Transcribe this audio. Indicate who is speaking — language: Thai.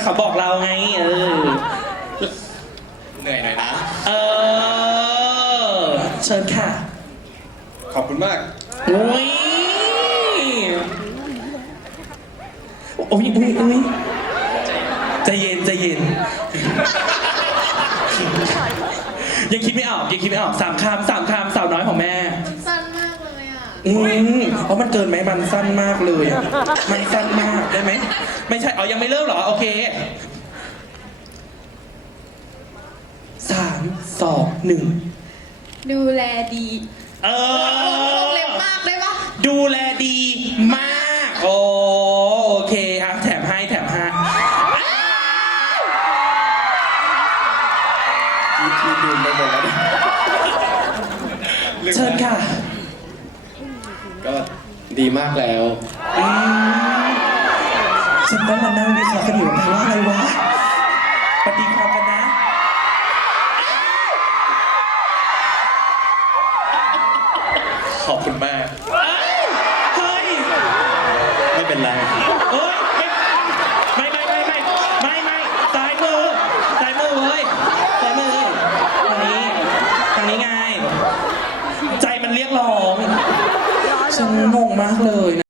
Speaker 1: เขาบอกเราไง
Speaker 2: เหนื่อยหน่อยนะ
Speaker 1: เชิญค่ะ
Speaker 2: ขอบคุณมาก
Speaker 1: อุ้ยโอ้ยใจเย็นใจเย็นยังคิดไม่ออกสามคำสาวน้อยของแม่
Speaker 3: มันสั้นมากเลยอ่ะ
Speaker 1: เพราะมันเกินไหมมันสั้นมากเลยอะมันสั้นมากได้ไหมไม่ใช่ยังไม่เริ่มเหรอโอเค3 2 1
Speaker 3: ดูแลดี
Speaker 1: วง
Speaker 3: เล็บมากได้ปะ
Speaker 1: ดูแลดีมากโอเคอ่ะแถมให้
Speaker 2: ทีดื่มไปหมดแล้ว
Speaker 1: เชิญค่ะ
Speaker 2: ก็ดีมากแล้ว
Speaker 1: ฉันต้องมานั่งวิเคราะห์กันอยู่แปลว่าอะไรวะปฏิความกันนะ
Speaker 2: ขอบคุณมาก
Speaker 1: เฮ้ย
Speaker 2: ไม่เป็นไร
Speaker 1: เฮ้ยไม่ซ้ายมือเว้ยซ้ายมือทางนี้ไง ใจมันเรียกร้องฉันงงมากเลยนะ